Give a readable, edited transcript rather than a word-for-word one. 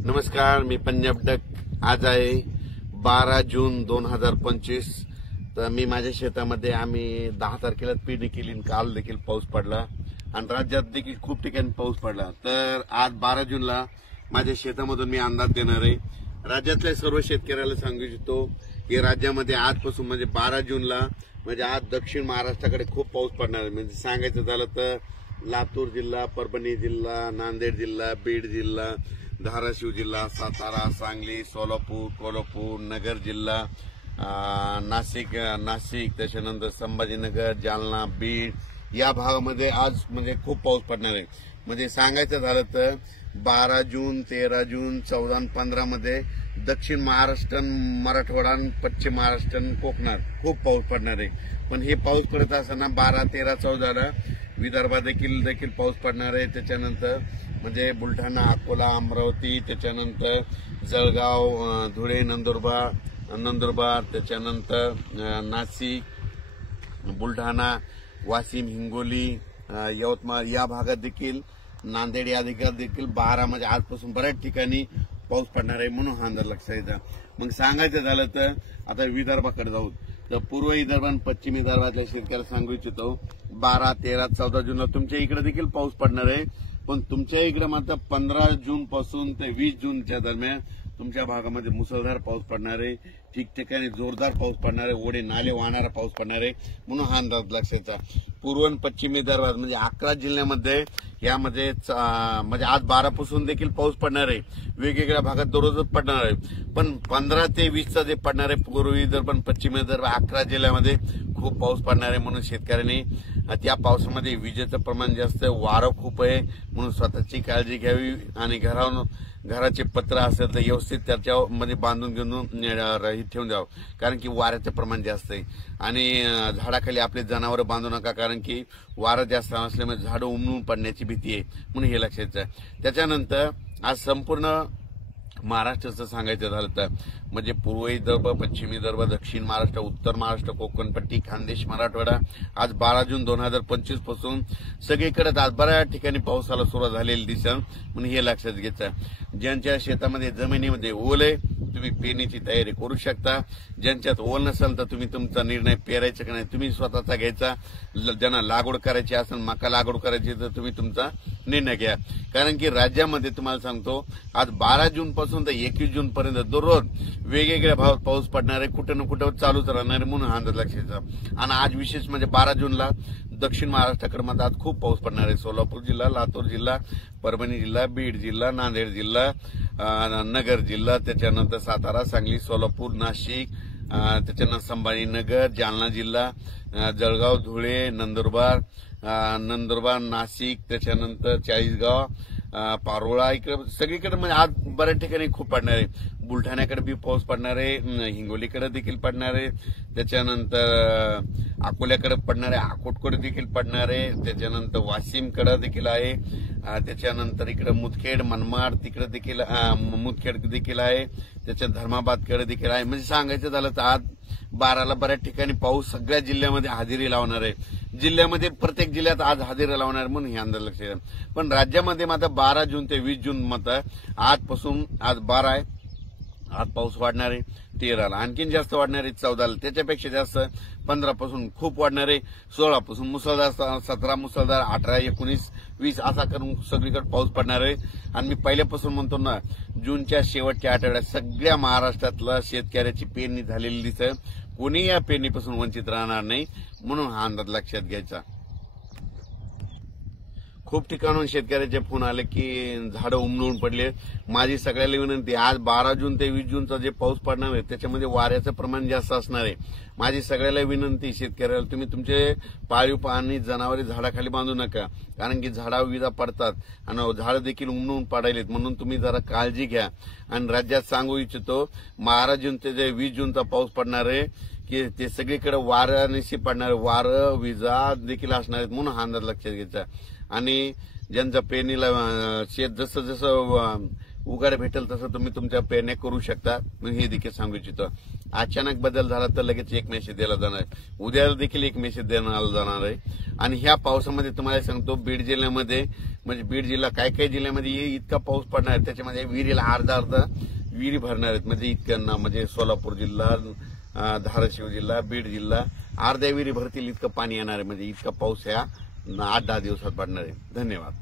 नमस्कार, मी पंजाब डक। आज आहे 12 जून 2025। तर मी माझ्या शेतामध्ये आम्ही 10 तारखेला पेरणी केली। काल देखील पाऊस पडला आणि राज्यात देखील खूप ठिकाणी पाऊस पडला। तर आज 12 जूनला माझ्या शेतामधून मी अंदाज देणार आहे। राज्यातल्या सर्व शेतकऱ्याला सांगू इच्छितो की राज्यामध्ये आजपासून म्हणजे 12 जूनला म्हणजे आज दक्षिण महाराष्ट्राकडे खूप पाऊस पडणार आहे। म्हणजे सांगायचं झालं तर लातूर जिल्हा, परभणी जिल्हा, नांदेड जिल्हा, बीड जिल्हा, धाराशिव जिल्हा, सातारा, सांगली, सोलापूर, कोल्हापूर, नगर जिल्हा, नाशिक, त्याच्यानंतर संभाजीनगर, जालना, बीड या भागामध्ये आज म्हणजे खूप पाऊस पडणार आहे। म्हणजे सांगायचं झालं तर 12 जून, 13 जून, 14 आणि 15 मध्ये दक्षिण महाराष्ट्र, मराठवाडा, पश्चिम महाराष्ट्र, कोकणात खूप पाऊस पडणार आहे। पण हे पाऊस पडत असताना 12, 13, 14ला विदर्भात देखील पाऊस पडणार आहे। त्याच्यानंतर म्हणजे बुलढाणा, अकोला, अमरावती, त्याच्यानंतर जळगाव, धुळे, नंदुरबार, त्याच्यानंतर नाशिक, बुलढाणा, वाशिम, हिंगोली, यवतमाळ या भागात देखील, नांदेड या देखील 12 म्हणजे आजपासून बऱ्याच ठिकाणी पाऊस पडणार आहे। म्हणून हा अंदाज लक्षात घ्यायचा। मग सांगायचं झालं तर आता विदर्भाकडे जाऊ तर पूर्व विदर्भ आणि पश्चिम विदर्भातल्या शेतकऱ्याला सांगू इच्छितो 12, 13, 14 जूनला तुमच्या इकडे देखील पाऊस पडणार आहे। पण तुमच्या इकडे मात्र 15 जून पासून ते 20 जूनच्या दरम्यान तुमच्या भागामध्ये मुसळधार पाऊस पडणार आहे। ठिकठिकाणी जोरदार पाऊस पडणार आहे, ओढे नाले वाहणारा पाऊस पडणार आहे। म्हणून हा अंदाज लक्षाचा। पूर्व आणि पश्चिम विदर्भात म्हणजे 11 जिल्ह्यामध्ये यामध्ये म्हणजे आज 12 पासून देखील पाऊस पडणार आहे। वेगवेगळ्या भागात दररोजच पडणार आहे। पण 15 ते 20चा जे पडणार आहे पूर्व विदर्भ आणि पश्चिम विदर्भ 11 जिल्ह्यामध्ये खूप पाऊस पडणार आहे। म्हणून शेतकऱ्यांनी त्या पावसामध्ये विजेचं प्रमाण जास्त आहे, वारं खूप आहे, म्हणून स्वतःची काळजी घ्यावी आणि घराचे पत्र असेल तर व्यवस्थित त्याच्यामध्ये बांधून घेऊन ठेवून द्यावं, कारण की वाऱ्याचं प्रमाण जास्त आहे। आणि झाडाखाली आपले जनावर बांधू नका, कारण की वारं जास्त असल्यामुळे झाडं उमळून पडण्याची भीती आहे। म्हणून हे लक्षात घ्या। त्याच्यानंतर आज संपूर्ण महाराष्ट्राचं सांगायचं झालं तर म्हणजे पूर्व विदर्भ, पश्चिम विदर्भ, दक्षिण महाराष्ट्र, उत्तर महाराष्ट्र, कोकणपट्टी, खानदेश, मराठवाडा आज 12 जून 2025 पासून सगळीकडे आज बऱ्याच ठिकाणी पावसाला सुरुवात झालेली दिसेल। म्हणून हे लक्षात घ्यायचं। ज्यांच्या शेतामध्ये जमिनीमध्ये ओल आहे तुम्ही पेरणीची तयारी करू शकता। ज्यांच्यात ओल नसेल तर तुम्ही तुमचा निर्णय पेरायचा की नाही तुम्ही स्वतःचा घ्यायचा। ज्यांना लागवड करायची असेल, मका लागवड करायची तर तुम्ही तुमचा निर्णय घ्या। कारण की राज्यामध्ये तुम्हाला सांगतो आज 12 जून पासून तर 21 जून पर्यंत दररोज वेगवेगळ्या भागात पाऊस पडणार आहे, कुठे ना कुठे चालूच राहणार आहे। म्हणून हा अंदाज लक्षात घ्या। आणि आज विशेष म्हणजे 12 जूनला दक्षिण महाराष्ट्राकडे मात्र आज खूप पाऊस पडणार आहे। सोलापूर जिल्हा, लातूर जिल्हा, परभणी जिल्हा, बीड जिल्हा, नांदेड जिल्हा, नगर जिल्हा, त्याच्यानंतर सातारा, सांगली, सोलापूर, नाशिक, त्याच्यानंतर संभाजीनगर, जालना जिल्हा, जळगाव, धुळे, नंदुरबार, नाशिक, त्याच्यानंतर चाळीसगाव, पारोळा इकडे सगळीकडे म्हणजे आज बऱ्याच ठिकाणी खूप पडणार आहे। बुलढाण्याकडे बी पाऊस पडणार आहे, हिंगोलीकडे देखील पडणार आहे, त्याच्यानंतर अकोल्याकडे पडणार आहे, अकोटकडे देखील पडणार आहे, त्याच्यानंतर वाशिमकडे देखील आहे, त्याच्यानंतर इकडे मुदखेड, मनमाड तिकडे देखील मुदखेड देखील आहे, त्याच्या धर्माबादकडे देखील आहे। म्हणजे सांगायचं झालं तर आज 12ला बऱ्याच ठिकाणी पाऊस सगळ्या जिल्ह्यामध्ये हजेरी लावणार आहे। जिल्ह्यामध्ये प्रत्येक जिल्ह्यात आज हजेरी लावणार म्हणून हे अंदाज लक्षात घ्या। पण राज्यामध्ये मात्र 12 जून ते 20 जून मात्र आजपासून आज 12 आहे, आज पाऊस वाढणार आहे 13ला, आणखीन जास्त वाढणार आहे 14ला, त्याच्यापेक्षा जास्त 15 पासून खूप वाढणार आहे, 16 पासून मुसळधार, 17 मुसळधार, 18, 19, 20 असा करून सगळीकडे पाऊस पडणार आहे। आणि मी पहिल्यापासून म्हणतो ना जूनच्या शेवटच्या आठवड्यात सगळ्या महाराष्ट्रातला शेतकऱ्याची पेरणी झालेली दिसेल, कोणी या पेरणीपासून वंचित राहणार नाही। म्हणून हा अंदाज लक्षात घ्यायचा। खूप ठिकाणून शेतकऱ्याचे फोन आले की झाडं उमलून पडले। माझी सगळ्याला विनंती, आज 12 जून ते 20 जूनचा जे पाऊस पडणार आहे त्याच्यामध्ये वाऱ्याचं प्रमाण जास्त असणार आहे। माझी सगळ्याला विनंती शेतकऱ्याला, तुम्ही तुमचे पाळीव प्राणी जनावरे झाडाखाली बांधू नका, कारण की झाडावर विजा पडतात आणि झाडं देखील उमलून पडायलेत। म्हणून तुम्ही जरा काळजी घ्या। आणि राज्यात सांगू इच्छितो 12 जून ते जे 20 जूनचा पाऊस पडणार आहे की ते सगळीकडे वाऱ्यानिशी पडणार, वारं विजा देखील असणार आहेत। म्हणून हा अंदाज लक्षात घ्यायचा। आणि ज्यांचा पेरणीला शेत जसं उघाड भेटेल तसं तुम्ही तुमच्या पेरण्या करू शकता. मी हे देखील सांगू इच्छितो. अचानक बदल झाला तर लगेच एक मेसेज दिला जाणार आहे, उद्या देखील एक मेसेज देण्यात जाणार आहे. आणि ह्या पावसामध्ये तुम्हाला सांगतो बीड जिल्ह्यामध्ये म्हणजे बीड जिल्हा काही जिल्ह्यामध्ये इतका पाऊस पडणार आहे, त्याच्यामध्ये विहिरीला अर्धा विहिरी भरणार आहेत. म्हणजे इतकं म्हणजे सोलापूर जिल्हा, धाराशिव जिल्हा, बीड जिल्हा अर्ध्या विहिरी भरतील इतकं पाणी येणार आहे. म्हणजे इतका पाऊस ह्या 8-10 दिवसात पडणार आहे. धन्यवाद.